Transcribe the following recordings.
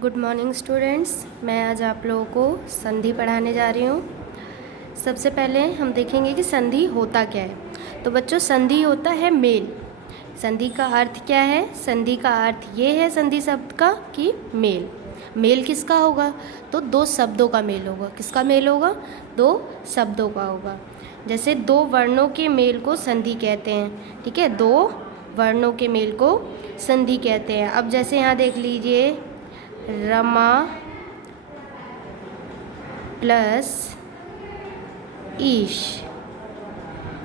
Good morning students. मैं आज आप लोगों को संधि पढ़ाने जा रही हूँ। सबसे पहले हम देखेंगे कि संधि होता क्या है। तो बच्चों, संधि होता है मेल। संधि का अर्थ क्या है? संधि का अर्थ ये है संधि शब्द का कि मेल। मेल किसका होगा? तो दो शब्दों का मेल होगा। किसका मेल होगा? दो शब्दों का होगा। जैसे दो वर्णों के मेल को संधि कहते हैं। ठीक है, दो वर्णों के मेल को संधि कहते हैं। अब जैसे यहाँ देख लीजिए, रमा प्लस ईश,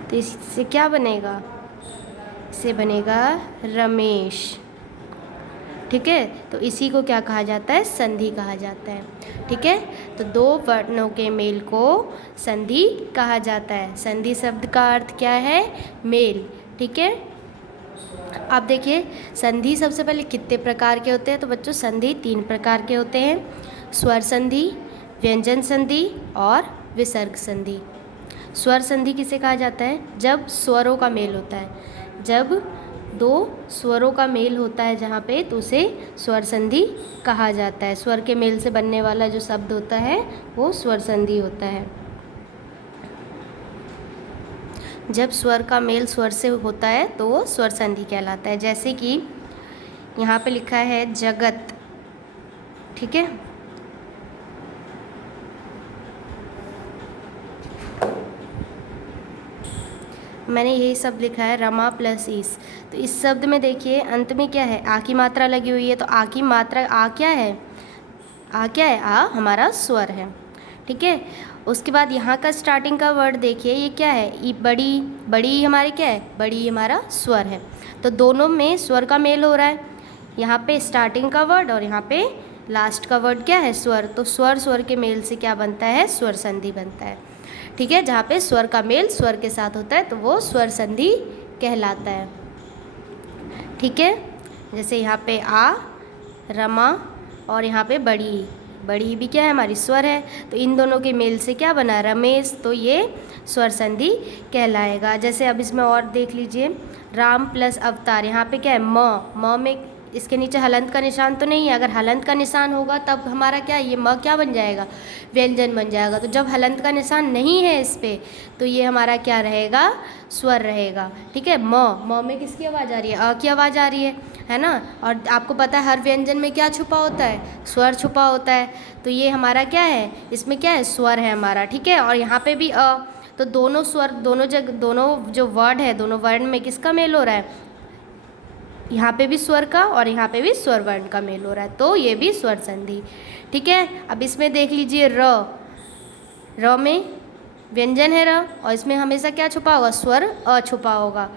तो इससे क्या बनेगा? इससे बनेगा रमेश। ठीक है, तो इसी को क्या कहा जाता है? संधि कहा जाता है। ठीक है, तो दो वर्णों के मेल को संधि कहा जाता है। संधि शब्द का अर्थ क्या है? मेल। ठीक है, आप देखिए संधि सबसे पहले कितने प्रकार के होते हैं। तो बच्चों, संधि 3 प्रकार के होते हैं: स्वर संधि, व्यंजन संधि और विसर्ग संधि। स्वर संधि किसे कहा जाता है? जब स्वरों का मेल होता है। जब दो स्वरों का मेल होता है जहाँ पे, तो उसे स्वर संधि कहा जाता है। स्वर के मेल से बनने वाला जो शब्द होता है वो स्वर संधि होता है। जब स्वर का मेल स्वर से होता है तो वो स्वर संधि कहलाता है। जैसे कि यहाँ पे लिखा है जगत। ठीक है, मैंने यही शब्द लिखा है रमा प्लस ईस। तो इस शब्द में देखिए अंत में क्या है? आ की मात्रा लगी हुई है। तो आ की मात्रा, आ क्या है? आ क्या है? आ हमारा स्वर है। ठीक है, उसके बाद यहाँ का स्टार्टिंग का वर्ड देखिए, ये क्या है? ई बड़ी। बड़ी हमारी क्या है? बड़ी हमारा स्वर है। तो दोनों में स्वर का मेल हो रहा है। यहाँ पे स्टार्टिंग का वर्ड और यहाँ पे लास्ट का वर्ड क्या है? स्वर। तो स्वर स्वर के मेल से क्या बनता है? स्वर संधि बनता है। ठीक है, जहाँ पे स्वर का मेल स्वर के साथ होता है तो वो स्वर संधि कहलाता है। ठीक है, जैसे यहाँ पे आ, रमा और यहाँ पे बड़ी। बड़ी भी क्या है? हमारी स्वर है। तो इन दोनों के मेल से क्या बना? रमेश। तो ये स्वर संधि कहलाएगा। जैसे अब इसमें और देख लीजिए, राम प्लस अवतार। यहाँ पे क्या है? म में इसके नीचे हलंत का निशान तो नहीं है। अगर हलंत का निशान होगा तब हमारा क्या है? ये म क्या बन जाएगा? व्यंजन बन जाएगा। तो जब हलंत का निशान नहीं है इस पे, तो ये हमारा क्या रहेगा? स्वर रहेगा। ठीक है, म में किसकी आवाज़ आ रही है? अ की आवाज़ आ रही है ना। और आपको पता है हर व्यंजन में क्या छुपा होता है? स्वर छुपा होता है। तो ये हमारा क्या है? इसमें क्या है? स्वर है हमारा। ठीक है, और यहाँ पे भी अ। तो दोनों स्वर, दोनों जो वर्ड है, दोनों वर्ण में किसका मेल हो रहा है? यहाँ पे भी स्वर का और यहाँ पे भी स्वर वर्ण का मेल हो रहा है। तो ये भी स्वर संधि। ठीक है, अब इसमें देख लीजिए र में व्यंजन है र, और इसमें हमेशा क्या छुपा होगा? स्वर अ छुपा होगा।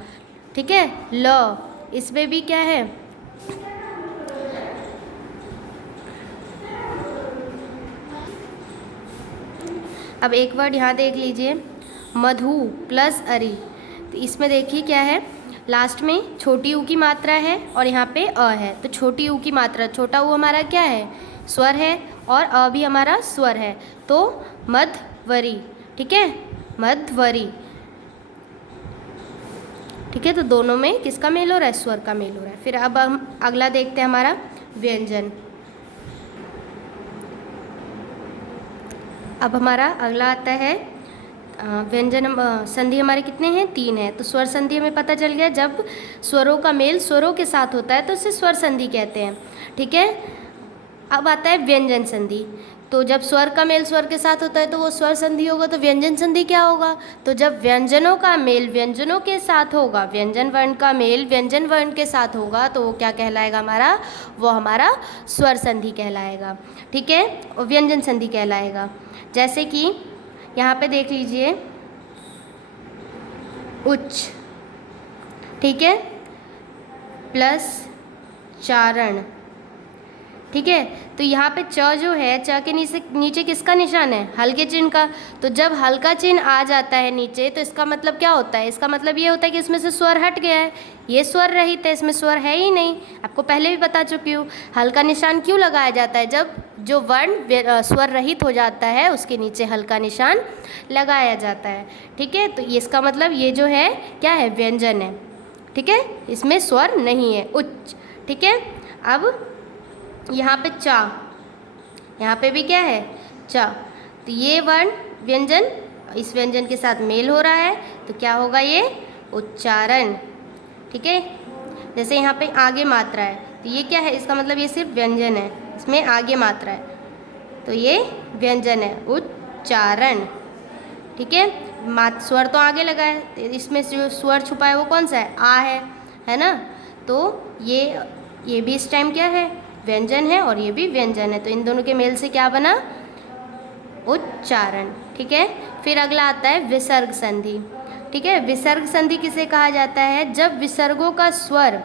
ठीक है, ल, इसमें भी क्या है? अब एक वर्ड यहाँ देख लीजिए, मधु प्लस अरि। तो इसमें देखिए क्या है? लास्ट में छोटी ऊ की मात्रा है और यहाँ पे अ है। तो छोटी ऊ की मात्रा, छोटा ऊ हमारा क्या है? स्वर है, और अ भी हमारा स्वर है। तो मध्वरी। ठीक है, मध्वरी। ठीक है, तो दोनों में किसका मेल हो रहा है? स्वर का मेल हो रहा है। फिर अब हम अगला देखते हैं, हमारा व्यंजन। अब हमारा अगला आता है व्यंजन। संधि हमारे कितने हैं? 3 हैं। तो स्वर संधि हमें पता चल गया, जब स्वरों का मेल स्वरों के साथ होता है तो उसे स्वर संधि कहते हैं। ठीक है, अब आता है व्यंजन संधि। तो जब स्वर का मेल स्वर के साथ होता है तो वो स्वर संधि होगा। तो व्यंजन संधि क्या होगा? तो जब व्यंजनों का मेल व्यंजनों के साथ होगा, व्यंजन वर्ण का मेल व्यंजन वर्ण के साथ होगा, तो वो क्या कहलाएगा हमारा? वो हमारा स्वर संधि कहलाएगा। ठीक है, और व्यंजन संधि कहलाएगा। जैसे कि यहाँ पे देख लीजिए, उच्च। ठीक है, प्लस चारण। ठीक है, तो यहाँ पे च जो है, च के नीचे किसका निशान है? हल्के चिन्ह का। तो जब हल्का चिन्ह आ जाता है नीचे, तो इसका मतलब क्या होता है? इसका मतलब ये होता है कि इसमें से स्वर हट गया है। ये स्वर रहित है, इसमें स्वर है ही नहीं। आपको पहले भी बता चुकी हूँ। हल्का निशान क्यों लगाया जाता है? जब जो वर्ण स्वर रहित हो जाता है उसके नीचे हल्का निशान लगाया जाता है। ठीक है, तो इसका मतलब ये जो है क्या है? व्यंजन है। ठीक है, इसमें स्वर नहीं है, उच्च। ठीक है, अब यहाँ पे चा, यहाँ पे भी क्या है, च। तो ये वर्ण व्यंजन इस व्यंजन के साथ मेल हो रहा है, तो क्या होगा ये, उच्चारण। ठीक है, जैसे यहाँ पे आगे मात्रा है, तो ये क्या है, इसका मतलब ये सिर्फ व्यंजन है, इसमें आगे मात्रा है, तो ये व्यंजन है, उच्चारण। ठीक है, स्वर तो आगे लगा है, तो इसमें जो स्वर छुपा है वो कौन सा है ना। तो ये भी इस टाइम क्या है, व्यंजन है, और ये भी व्यंजन है, तो इन दोनों के मेल से क्या बना, उच्चारण। ठीक है, फिर अगला आता है विसर्ग संधि। ठीक है, विसर्ग संधि किसे कहा जाता है, जब विसर्गों का स्वर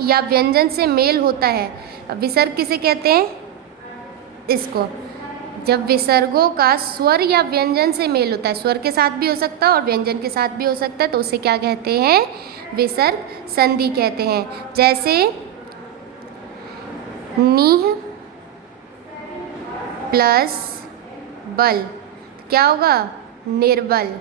या व्यंजन से मेल होता है। विसर्ग किसे कहते हैं, इसको, जब विसर्गों का स्वर या व्यंजन से मेल होता है, स्वर के साथ भी हो सकता है और व्यंजन के साथ भी हो सकता है, तो उसे क्या कहते हैं, विसर्ग संधि कहते हैं। जैसे नीह प्लस बल, क्या होगा, निर्बल।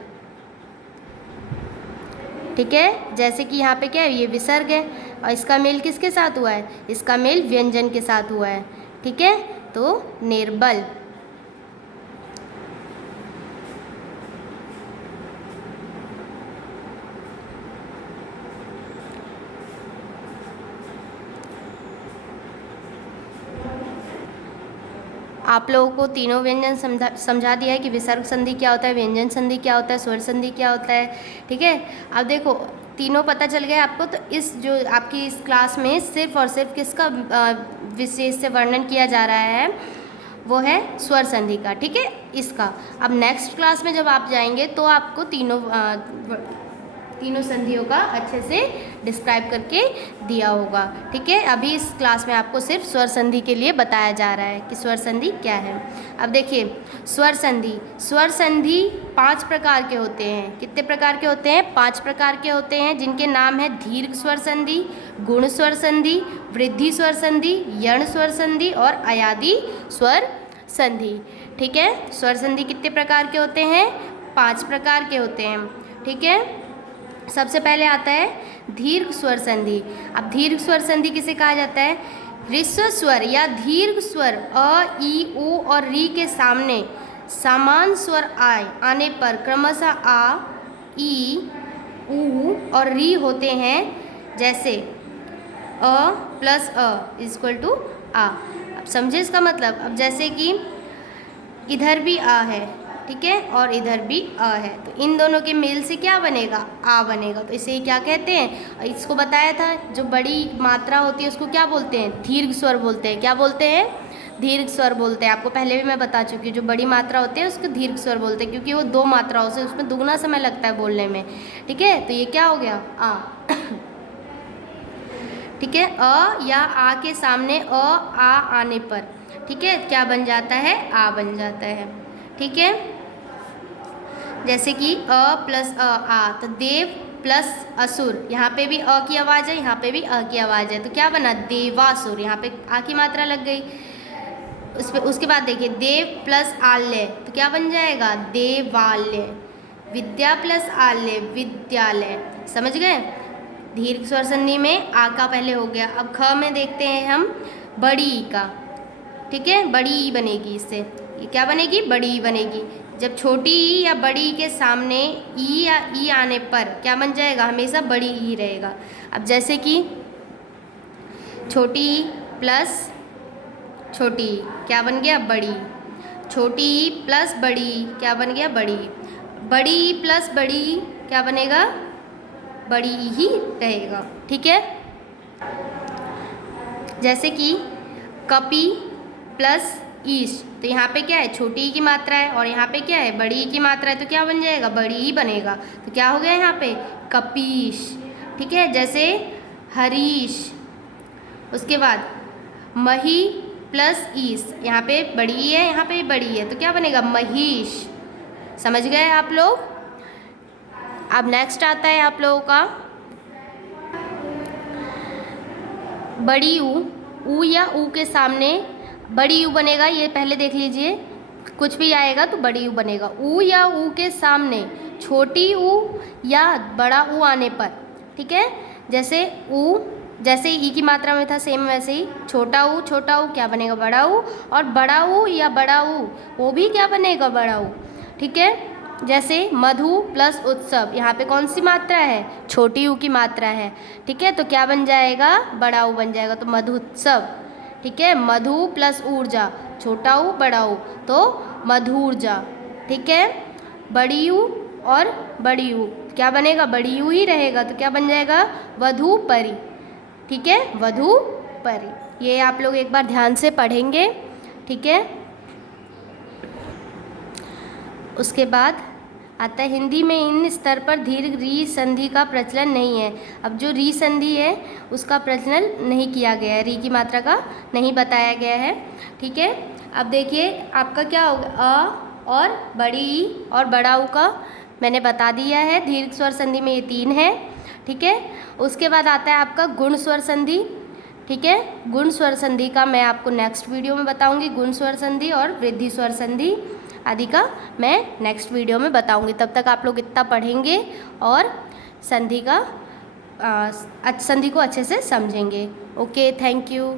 ठीक है, जैसे कि यहाँ पे क्या है, ये विसर्ग है और इसका मेल किसके साथ हुआ है, इसका मेल व्यंजन के साथ हुआ है। ठीक है, तो निर्बल। आप लोगों को तीनों व्यंजन समझा दिया है कि विसर्ग संधि क्या होता है, व्यंजन संधि क्या होता है, स्वर संधि क्या होता है। ठीक है, अब देखो तीनों पता चल गया आपको, तो इस जो आपकी इस क्लास में सिर्फ और सिर्फ किसका विशेष से वर्णन किया जा रहा है, वो है स्वर संधि का। ठीक है, इसका अब नेक्स्ट क्लास में जब आप जाएंगे तो आपको तीनों संधियों का अच्छे से डिस्क्राइब करके दिया होगा। ठीक है, अभी इस क्लास में आपको सिर्फ स्वर संधि के लिए बताया जा रहा है कि स्वर संधि क्या है। अब देखिए स्वर संधि 5 प्रकार के होते हैं। कितने प्रकार के होते हैं, 5 प्रकार के होते हैं, जिनके नाम है दीर्घ स्वर संधि, गुण स्वर संधि, वृद्धि स्वर संधि, यण स्वर संधि और अयादि स्वर संधि। ठीक है, स्वर संधि कितने प्रकार के होते हैं, 5 प्रकार के होते हैं। ठीक है, सबसे पहले आता है दीर्घ स्वर संधि। अब दीर्घ स्वर संधि किसे कहा जाता है, ह्रस्व स्वर या दीर्घ स्वर अ, ई, ओ और री के सामने समान स्वर आने पर क्रमशः आ, ई, ऊ और री होते हैं। जैसे अ प्लस अ इक्वल टू आ। अब समझे इसका मतलब, अब जैसे कि इधर भी आ है, ठीक है, और इधर भी अ है, तो इन दोनों के मेल से क्या बनेगा, आ बनेगा। तो इसे क्या कहते हैं, इसको बताया था, जो बड़ी मात्रा होती है उसको क्या बोलते हैं, दीर्घ स्वर बोलते हैं। क्या बोलते हैं, दीर्घ स्वर बोलते हैं। आपको पहले भी मैं बता चुकी हूँ, जो बड़ी मात्रा होती है उसको दीर्घ स्वर बोलते हैं, क्योंकि वो 2 मात्राओं से उसमें दुगना समय लगता है बोलने में। ठीक है, तो ये क्या हो गया, आ। ठीक है, अ या आ के सामने आ आने पर, ठीक है, क्या बन जाता है, आ बन जाता है। ठीक है, जैसे कि अ प्लस आ, तो देव प्लस असुर, यहाँ पे भी अ की आवाज़ है, यहाँ पे भी अ की आवाज़ है, तो क्या बना, देवासुर। यहाँ पे आ की मात्रा लग गई। उसके बाद देखिए देव प्लस आल्य, तो क्या बन जाएगा, देवालय। विद्या प्लस आल्य, विद्यालय। समझ गए, दीर्घ स्वर संधि में आ का पहले हो गया। अब ख में देखते हैं हम बड़ी ई का। ठीक है, बड़ी ई बनेगी, इससे ये क्या बनेगी, बड़ी ई बनेगी। जब छोटी ई या बड़ी ई के सामने ई या ई आने पर क्या बन जाएगा, हमेशा बड़ी ई रहेगा। अब जैसे कि छोटी ई प्लस छोटी ई क्या बन गया, बड़ी। छोटी ई प्लस बड़ी ई क्या बन गया, बड़ी। बड़ी ई प्लस बड़ी ई क्या बनेगा, बड़ी ई ही रहेगा। ठीक है, जैसे कि कपि प्लस ईश, तो यहाँ पे क्या है, छोटी ई की मात्रा है और यहाँ पे क्या है, बड़ी ई की मात्रा है, तो क्या बन जाएगा, बड़ी ई बनेगा। तो क्या हो गया यहाँ पे, कपीश। ठीक है, जैसे हरीश। उसके बाद मही प्लस ईश, यहाँ पे बड़ी ई है, यहाँ पे बड़ी है, तो क्या बनेगा, महिष। समझ गए आप लोग। अब नेक्स्ट आता है आप लोगों का बड़ी ऊ या ऊ के सामने बड़ी यू बनेगा, ये पहले देख लीजिए, कुछ भी आएगा तो बड़ी यू बनेगा। ऊ या ऊ के सामने छोटी ऊ या बड़ा ऊ आने पर, ठीक है, जैसे ऊ जैसे ई की मात्रा में था सेम वैसे ही छोटा ऊ क्या बनेगा बड़ा ऊ, और बड़ा ऊ या बड़ा ऊ वो भी क्या बनेगा बड़ा ऊ। ठीक है, जैसे मधु प्लस उत्सव, यहाँ पे कौन सी मात्रा है, छोटी ऊ की मात्रा है। ठीक है, तो क्या बन जाएगा, बड़ा ऊ बन जाएगा, तो मधुत्सव। ठीक है, मधु प्लस ऊर्जा, छोटा ऊ बड़ा ऊ, तो मधुर्जा। ठीक है, बड़ी ऊ और बड़ी ऊ क्या बनेगा, बड़ी ऊ ही रहेगा, तो क्या बन जाएगा, वधूपरी। ठीक है, वधूपरी। ये आप लोग एक बार ध्यान से पढ़ेंगे। ठीक है, उसके बाद आता है हिंदी में इन स्तर पर दीर्घ री संधि का प्रचलन नहीं है। अब जो री संधि है उसका प्रचलन नहीं किया गया है, री की मात्रा का नहीं बताया गया है। ठीक है, अब देखिए आपका क्या होगा, अ और बड़ी ई और बड़ा ऊ का मैंने बता दिया है, दीर्घ स्वर संधि में ये 3 है। ठीक है, उसके बाद आता है आपका गुण स्वर संधि। ठीक है, गुण स्वर संधि का मैं आपको नेक्स्ट वीडियो में बताऊंगी, गुण स्वर संधि और वृद्धि स्वर संधि आदि का मैं नेक्स्ट वीडियो में बताऊंगी। तब तक आप लोग इतना पढ़ेंगे और संधि को अच्छे से समझेंगे। Okay, thank you.